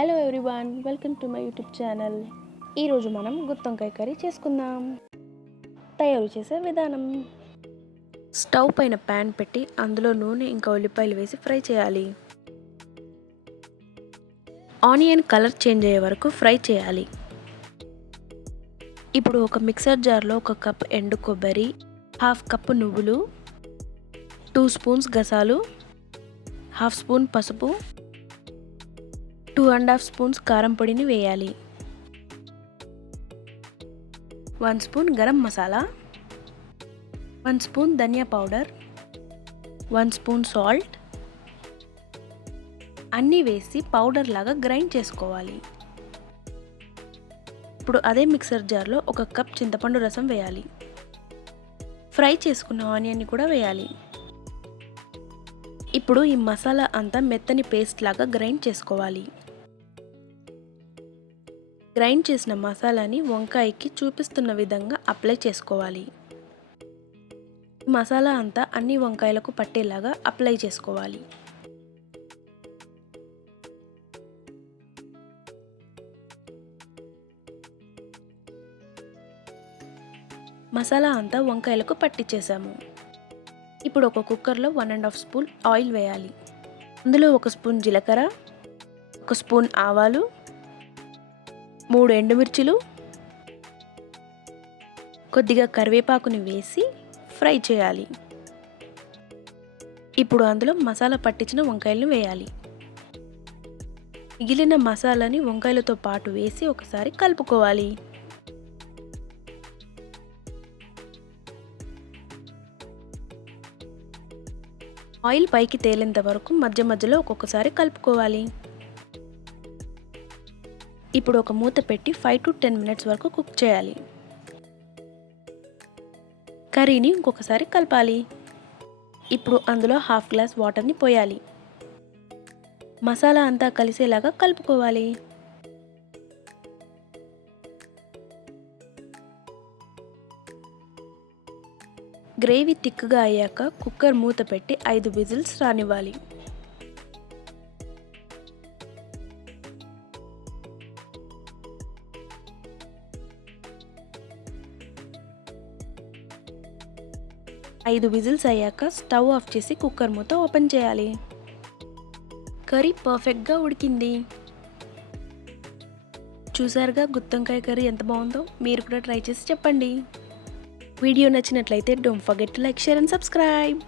Hello everyone, welcome to my YouTube channel. ఈరోజు మనం గుత్తొంకాయ curry చేసుకుందాం. తయారు చేసే విధానం: స్టవ్ పైన ప్యాన్ పెట్టి అందులో నూనె ఇంకా ఉల్లిపాయలు వేసి ఫ్రై చేయాలి. ఆనియన్ కలర్ చేంజ్ అయ్యే వరకు ఫ్రై చేయాలి. ఇప్పుడు ఒక మిక్సర్ జార్లో 1 కప్ ఎండు కొబ్బరి, 1/2 కప్పు నువ్వులు, 2 స్పూన్స్ గసాలు, 1/2 స్పూన్ పసుపు, 2.5 స్పూన్స్ కారం పొడిని వేయాలి. 1 స్పూన్ గరం మసాలా, 1 స్పూన్ ధనియా పౌడర్, 1 స్పూన్ సాల్ట్ అన్నీ వేసి పౌడర్ లాగా గ్రైండ్ చేసుకోవాలి. ఇప్పుడు అదే మిక్సర్ జార్లో 1 కప్ చింతపండు రసం వేయాలి. ఫ్రై చేసుకున్న ఆనియన్ని కూడా వేయాలి. ఇప్పుడు ఈ మసాలా అంతా మెత్తని పేస్ట్ లాగా గ్రైండ్ చేసుకోవాలి. గ్రైండ్ చేసిన మసాలాని వంకాయకి చూపిస్తున్న విధంగా అప్లై చేసుకోవాలి. మసాలా అంతా అన్ని వంకాయలకు పట్టేలాగా అప్లై చేసుకోవాలి. మసాలా అంతా వంకాయలకు పట్టించేసాము. ఇప్పుడు ఒక కుక్కర్లో 1.5 స్పూన్ ఆయిల్ వేయాలి. అందులో 1 స్పూన్ జీలకర్ర, 1 స్పూన్ ఆవాలు, 3 ఎండుమిర్చిలు, కొద్దిగా కరివేపాకుని వేసి ఫ్రై చేయాలి. ఇప్పుడు అందులో మసాలా పట్టించిన వంకాయలను వేయాలి. మిగిలిన మసాలాని వంకాయలతో పాటు వేసి ఒకసారి కలుపుకోవాలి. ఆయిల్ పైకి తేలేంత వరకు మధ్య మధ్యలో ఒక్కొక్కసారి కలుపుకోవాలి. ఇప్పుడు ఒక మూత పెట్టి 5 to 10 మినిట్స్ వరకు కుక్ చేయాలి. కర్రీని ఇంకొకసారి కలపాలి. ఇప్పుడు అందులో 1/2 గ్లాస్ వాటర్ని పోయాలి. మసాలా అంతా కలిసేలాగా కలుపుకోవాలి. గ్రేవీ థిక్గా అయ్యాక కుక్కర్ మూత పెట్టి 5 విజిల్స్ రానివ్వాలి. ఐదు విజిల్స్ అయ్యాక స్టవ్ ఆఫ్ చేసి కుక్కర్ మూత ఓపెన్ చేయాలి. కర్రీ పర్ఫెక్ట్గా ఉడికింది. చూసారుగా గుత్తొంకాయ కర్రీ ఎంత బాగుందో. మీరు కూడా ట్రై చేసి చెప్పండి. వీడియో నచ్చినట్లయితే don't forget to like, share and subscribe.